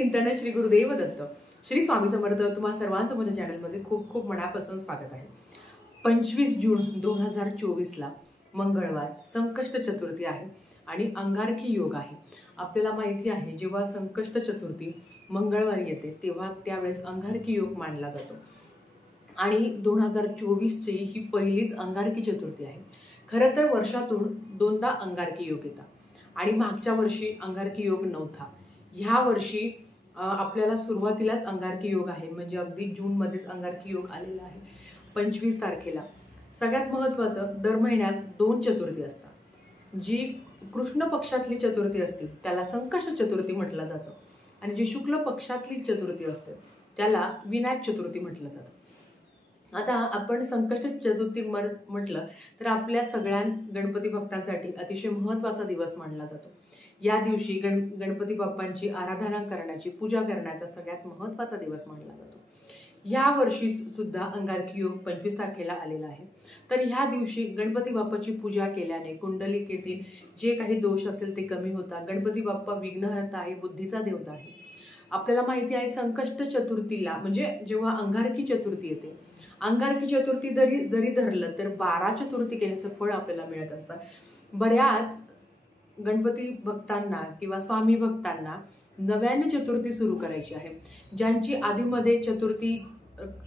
चिंतन श्री गुरुदेव दत्त. श्री स्वामी समर्थ. तुम्हा सर्वांचं माझ्या चॅनलमध्ये खूप खूप मनापासून स्वागत आहे. 25 जून 2024 मंगळवार संकष्ट चतुर्थी आहे आणि अंगारकी योग आहे. आपल्याला माहिती आहे जेव्हा संकष्ट चतुर्थी मंगळवारी येते तेव्हा त्यावेळेस अंगारकी योग मानला जातो आणि 2024ची ही पहिलीच अंगारकी चतुर्थी आहे. खरं तर वर्षातून दोनदा अंगारकी योग येतात आणि मागच्या वर्षी अंगारकी योग नव्हता. ह्या वर्षी आपल्याला सुरुवातीलाच अंगारकी योग आहे, म्हणजे अगदी जूनमध्येच अंगारकी योग आलेला आहे 25 तारखेला. सगळ्यात महत्त्वाचं, दर महिन्यात 2 चतुर्थी असतात. जी कृष्ण पक्षातली चतुर्थी असते त्याला संकष्ट चतुर्थी म्हटलं जातं आणि जी शुक्ल पक्षातली चतुर्थी असते त्याला विनायक चतुर्थी म्हटलं जातं. आता आपण संकष्ट चतुर्थी म्हटलं तर आपल्या सगळ्या गणपती भक्तांसाठी अतिशय महत्त्वाचा दिवस मानला जातो. या दिवशी गणपती बाप्पांची आराधना करण्याची, पूजा करण्याचा सगळ्यात महत्त्वाचा दिवस मानला जातो. या वर्षी सुद्धा अंगारकी योग 25 तारखेला आलेला आहे. तर ह्या दिवशी गणपती बाप्पाची पूजा केल्याने कुंडलिकेतील जे काही दोष असेल ते कमी होतात. गणपती बाप्पा विघ्नहर्ता आहे, बुद्धीचा देवता आहे. आपल्याला माहिती आहे संकष्ट चतुर्थीला म्हणजे जेव्हा अंगारकी चतुर्थी येते, अंगारकी चतुर्थी जरी धरलं तर 12 चतुर्थी केल्याचं फळ आपल्याला मिळत असतं. बऱ्याच गणपती भक्तांना किंवा स्वामी भक्तांना नव्याने चतुर्थी सुरू करायची आहे. ज्यांची आधीमध्ये चतुर्थी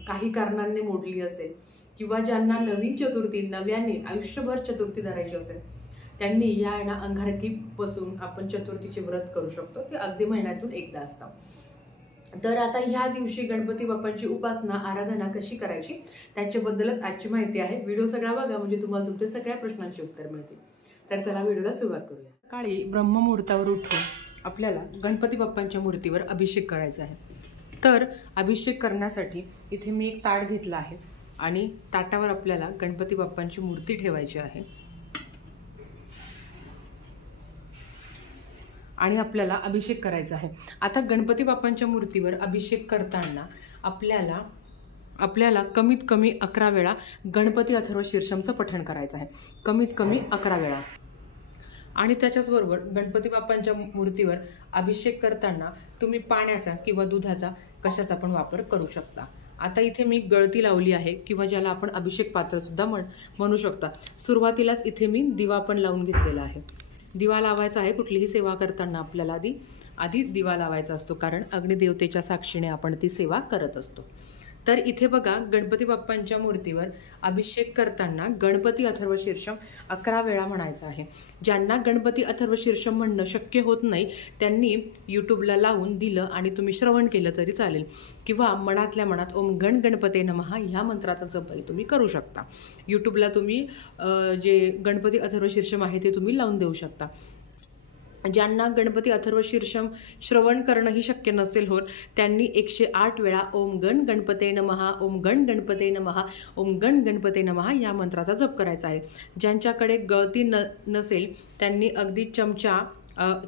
काही कारणांनी मोडली असेल किंवा ज्यांना नवीन चतुर्थी नव्याने आयुष्यभर चतुर्थी धरायची असेल त्यांनी या अंगारकीपासून आपण चतुर्थीचे व्रत करू शकतो. ते अगदी महिन्यातून एकदा असतं. तर आता ह्या दिवशी गणपती बाप्पांची उपासना, आराधना कशी करायची त्याच्याबद्दलच आजची माहिती आहे. व्हिडिओ सगळा बघा म्हणजे तुम्हाला तुमच्या सगळ्या प्रश्नांची उत्तर मिळतील. तर चला व्हिडिओला सुरुवात करूया. सकाळी ब्रह्ममुहूर्तावर उठून आपल्याला गणपती बाप्पांच्या मूर्तीवर अभिषेक करायचा आहे. तर अभिषेक करण्यासाठी इथे मी एक ताट घेतला आहे आणि ताटावर आपल्याला गणपती बाप्पांची मूर्ती ठेवायची आहे आणि आपल्याला अभिषेक करायचा आहे. आता गणपती बाप्पांच्या मूर्तीवर अभिषेक करताना आपल्याला कमीत कमी 11 वेळा गणपती अथर्व शीर्षमचं पठण करायचं आहे. कमीत कमी 11 वेळा. आणि त्याच्याचबरोबर गणपती बाप्पांच्या मूर्तीवर अभिषेक करताना तुम्ही पाण्याचा किंवा दुधाचा कशाचा पण वापर करू शकता. आता इथे मी गळती लावली आहे किंवा ज्याला आपण अभिषेक पात्र सुद्धा म्हणू शकता. सुरुवातीलाच इथे मी दिवा पण लावून घेतलेला आहे. दिवा लावायचा आहे. कुठलीही सेवा करताना आपल्याला आधी दिवा लावायचा असतो, कारण अग्निदेवतेच्या साक्षीने आपण ती सेवा करत असतो. तर इथे बघा गणपती बाप्पांच्या मूर्तीवर अभिषेक करताना गणपती अथर्व शीर्षम 11 वेळा म्हणायचं आहे. ज्यांना गणपती अथर्व शीर्षम म्हणणं शक्य होत नाही त्यांनी यूट्यूबला लावून दिलं आणि तुम्ही श्रवण केलं तरी चालेल किंवा मनातल्या मनात ओम गण गणपते नमः ह्या मंत्राचा जपही तुम्ही करू शकता. यूट्यूबला तुम्ही जे गणपती अथर्व शीर्षम आहे ते तुम्ही लावून देऊ शकता. ज्यांना गणपती अथर्व शीर्षम श्रवण करणंही शक्य नसेल होत त्यांनी 108 वेळा ओम गण गणपते नमः, ओम गण गणपते नमः, ओम गण गणपते नमः या मंत्राचा जप करायचा आहे. ज्यांच्याकडे गळती नसेल त्यांनी अगदी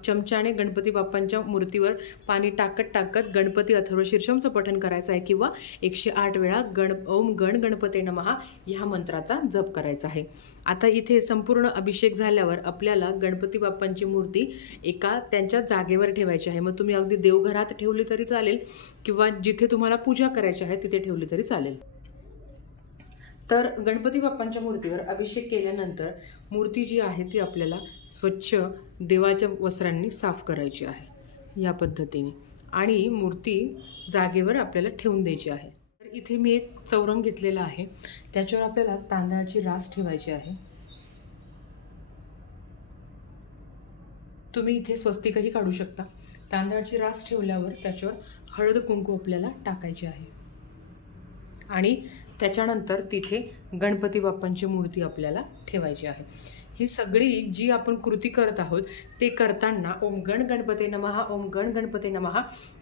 चमच्याने गणपती बाप्पांच्या मूर्तीवर पाणी टाकत गणपती अथर्व शीर्षमचं पठण करायचं आहे किंवा 108 वेळा ओम गण गणपते नमः ह्या मंत्राचा जप करायचा आहे. आता इथे संपूर्ण अभिषेक झाल्यावर आपल्याला गणपती बाप्पांची मूर्ती एका त्यांच्या जागेवर ठेवायची आहे. मग तुम्ही अगदी देवघरात ठेवली तरी चालेल किंवा जिथे तुम्हाला पूजा करायची आहे तिथे ठेवली तरी चालेल. तर गणपती बाप्पांच्या मूर्तीवर अभिषेक केल्यानंतर मूर्ती जी आहे ती आपल्याला स्वच्छ देवाच्या वस्त्रांनी साफ करायची आहे या पद्धतीने आणि मूर्ती जागेवर आपल्याला ठेवून द्यायची आहे. तर इथे मी एक चौरंग घेतलेला आहे. त्याच्यावर आपल्याला तांदळाची रास ठेवायची आहे. तुम्ही इथे स्वस्तिकही काढू शकता. तांदळाची रास ठेवल्यावर त्याच्यावर हळद कुंकू आपल्याला टाकायची आहे आणि त्याच्यानंतर तिथे गणपती बाप्पांची मूर्ती आपल्याला ठेवायची आहे. ही सगळी जी आपण कृती करत आहोत ते करताना ओम गण गणपते नमः, ओम गण गणपते नमः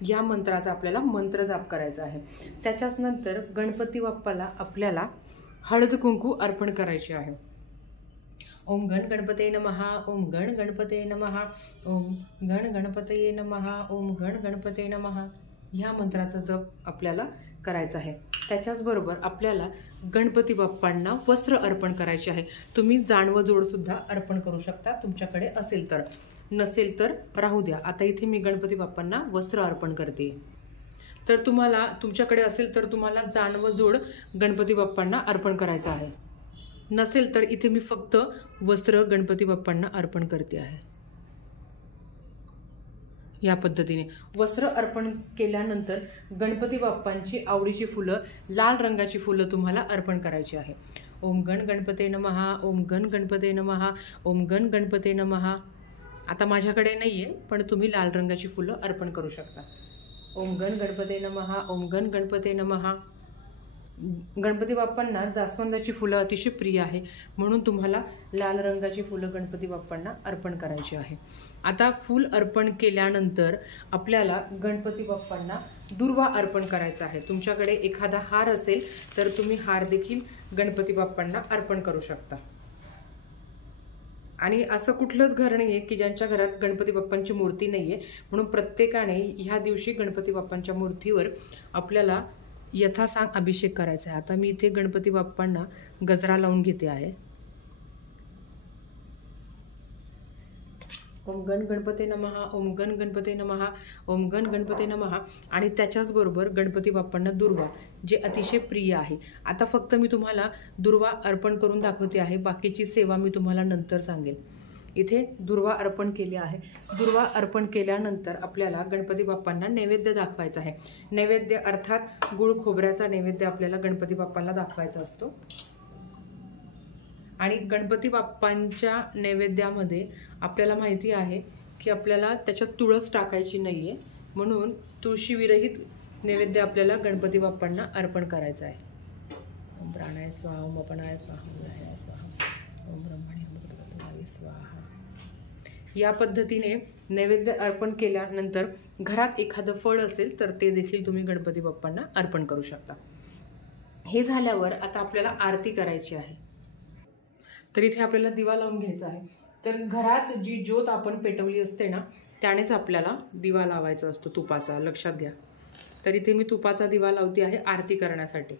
या मंत्राचा आपल्याला मंत्र जाप करायचा आहे. त्याच्याच नंतर गणपती बाप्पाला आपल्याला हळद कुंकू अर्पण करायचे आहे. ओम गण गणपते नमः, ओम गण गणपते नमः, ओम गण गणपते नमः, ओम गण गणपते नमः ह्या मंत्राचा जप आपल्याला करायचं आहे। त्याच्याचबरोबर आपल्याला गणपती बाप्पांना वस्त्र अर्पण करायचे आहे। तुम्ही जानव जोडसुद्धा अर्पण करू शकता तुमच्याकडे असेल तर, नसेल तर राहू द्या। आता इथे मी गणपती बाप्पांना वस्त्र अर्पण करते। तर तुम्हाला तुमच्याकडे असेल तर तुम्हाला जानव जोड गणपती बाप्पांना अर्पण करायचं आहे, नसेल तर इथे मी फक्त वस्त्र गणपती बाप्पांना अर्पण करते आहे। या पद्धतीने वस्त्र अर्पण केल्यानंतर गणपती बाप्पांची आवडीची फुलं, लाल रंगाची फुलं तुम्हाला अर्पण करायची आहे। ओम गण गणपते नमः, ओम गण गणपते नमः, ओम गण गणपते नमः। आता माझ्याकडे नाहीये, पण तुम्ही लाल रंगाची फुलं अर्पण करू शकता। ओम गण गणपते नमः, ओम गण गणपते नमः। गणपती बाप्पांना जास्वंदाची फुलं अतिशय प्रिय आहे, म्हणून तुम्हाला लाल रंगाची फुलं गणपती बाप्पांना अर्पण करायची आहे। आता फूल अर्पण केल्यानंतर आपल्याला गणपती बाप्पांना दुर्वा अर्पण करायचा आहे। तुमच्याकडे एखादा हार असेल तर तुम्ही हार देखील गणपती बाप्पांना अर्पण करू शकता। आणि असं कुठलंच घर नाही आहे की ज्यांच्या घरात गणपती बाप्पांची मूर्ती नाही आहे, म्हणून प्रत्येकाने ह्या दिवशी गणपती बाप्पांच्या मूर्तीवर आपल्याला यथासांग अभिषेक करायचा आहे। आता मी इथे गणपती बाप्पांना गजरा लावून घेते आहे। ओम गण गणपते नमः, ओम गण गणपते नमः, ओम गण गणपते नमः। आणि त्याच्याचबरोबर गणपती बाप्पांना दुर्वा, जे अतिशय प्रिय आहे। आता फक्त मी तुम्हाला दुर्वा अर्पण करून दाखवते आहे, बाकीची सेवा मी तुम्हाला नंतर सांगेल। इथे दुर्वा अर्पण केली आहे। दुर्वा अर्पण केल्यानंतर आपल्याला गणपती बाप्पांना नैवेद्य दाखवायचा आहे। नैवेद्य अर्थात गुळ खोबऱ्याचा नैवेद्य आपल्याला गणपती बाप्पांना दाखवायचा असतो। आणि गणपती बाप्पांच्या नैवेद्यामध्ये आपल्याला माहिती आहे की आपल्याला त्याच्यात तुळस टाकायची नाही आहे, म्हणून तुळशी विरहित नैवेद्य आपल्याला गणपती बाप्पांना अर्पण करायचा आहे। ओम प्राणाय स्वाहा, ओम अपनाय स्वाहा, ओम ग्रहाय स्वाहा, ओम ब्रह्मणे अमृतत्वाय स्वाहा। या पद्धतीने नैवेद्य अर्पण केल्यानंतर घरात एखादं फळ असेल तर ते देखील तुम्ही गणपती बाप्पांना अर्पण करू शकता। हे झाल्यावर आता आपल्याला आरती करायची आहे। तर इथे आपल्याला दिवा लावून घ्यायचा आहे। तर घरात जी ज्योत आपण पेटवली असते ना, त्यानेच आपल्याला दिवा लावायचा असतो तुपाचा, लक्षात घ्या। तर इथे मी तुपाचा दिवा लावते आहे आरती करण्यासाठी।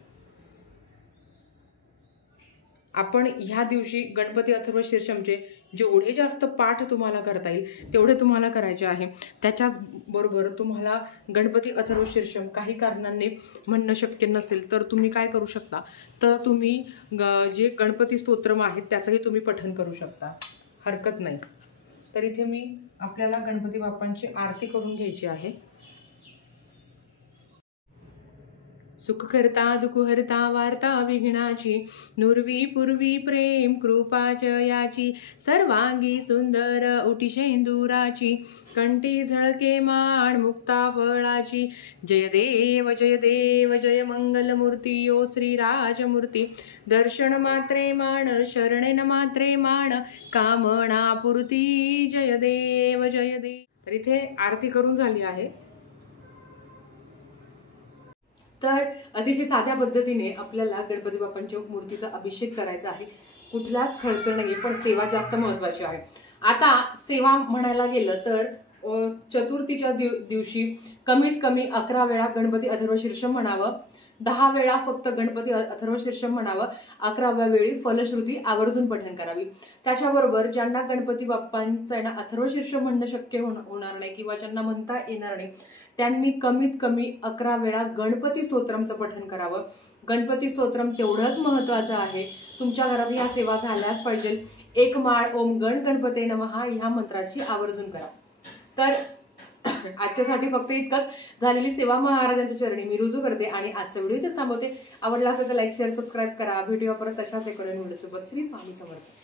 आपण ह्या दिवशी गणपती अथर्व शीर्षमचे जेवढे जास्त पाठ तुम्हाला करता येईल तेवढे तुम्हाला करायचे आहे। त्याच्याच बरोबर तुम्हाला गणपती अथर्व शीर्षम काही कारणांनी म्हणणं शक्य नसेल तर तुम्ही काय करू शकता, तर तुम्ही जे गणपती स्तोत्रम आहेत त्याचंही तुम्ही पठण करू शकता, हरकत नाही। तर इथे मी आपल्याला गणपती बाप्पांची आरती करून घ्यायची आहे। सुख करता दुःख हरता वार्ता विघ्नाची, नुरवी पूर्वी प्रेम कृपा जयाची, सर्वांगी सुंदर उटी शेंदुराची, कंठी झळके माण मुक्ता फळाची, जय देव जय मंगलमूर्ती ओ श्री राजमूर्ती, दर्शन मात्रे माण शरणेन मात्रे माण, कामना पूर्ती जय देव जय देव। तर इथे आरती करून झाली आहे। तर अतिशय साध्या पद्धतीने आपल्याला गणपती बाप्पांच्या मूर्तीचा अभिषेक करायचा आहे। कुठलाच खर्च नाही, पण सेवा जास्त महत्त्वाची आहे। आता सेवा म्हणायला गेलं तर चतुर्थीच्या दिवशी कमीत कमी 11 वेळा गणपती अथर्व शीर्षम म्हणावं, 10 वेळा फक्त गणपती अथर्व शीर्षम म्हणावं, 11व्या वेळी फलश्रुती आवर्जून पठण करावी। त्याच्याबरोबर ज्यांना गणपती बाप्पांचा अथर्व शीर्षम म्हणणं शक्य होणार नाही किंवा ज्यांना म्हणता येणार नाही, त्यांनी कमीत कमी 11 वेळा गणपती स्तोत्रमचं पठण करावं। गणपती स्तोत्रम तेवढंच महत्त्वाचं आहे। तुमच्या घरात ह्या सेवा झाल्याच पाहिजे। एक माळ ओम गण गणपते नमः ह्या मंत्राची आवर्जून करा। तर आजच्यासाठी फक्त इतकंच। झालेली सेवा महाराजांच्या चरणी मी रुजू करते आणि आजचा व्हिडिओ इथेच थांबवते। आवडला असेल तर लाईक शेअर सबस्क्राईब करा। भेटूया परत तशाच एका व्हिडिओसोबत। श्री स्वामी समर्थ।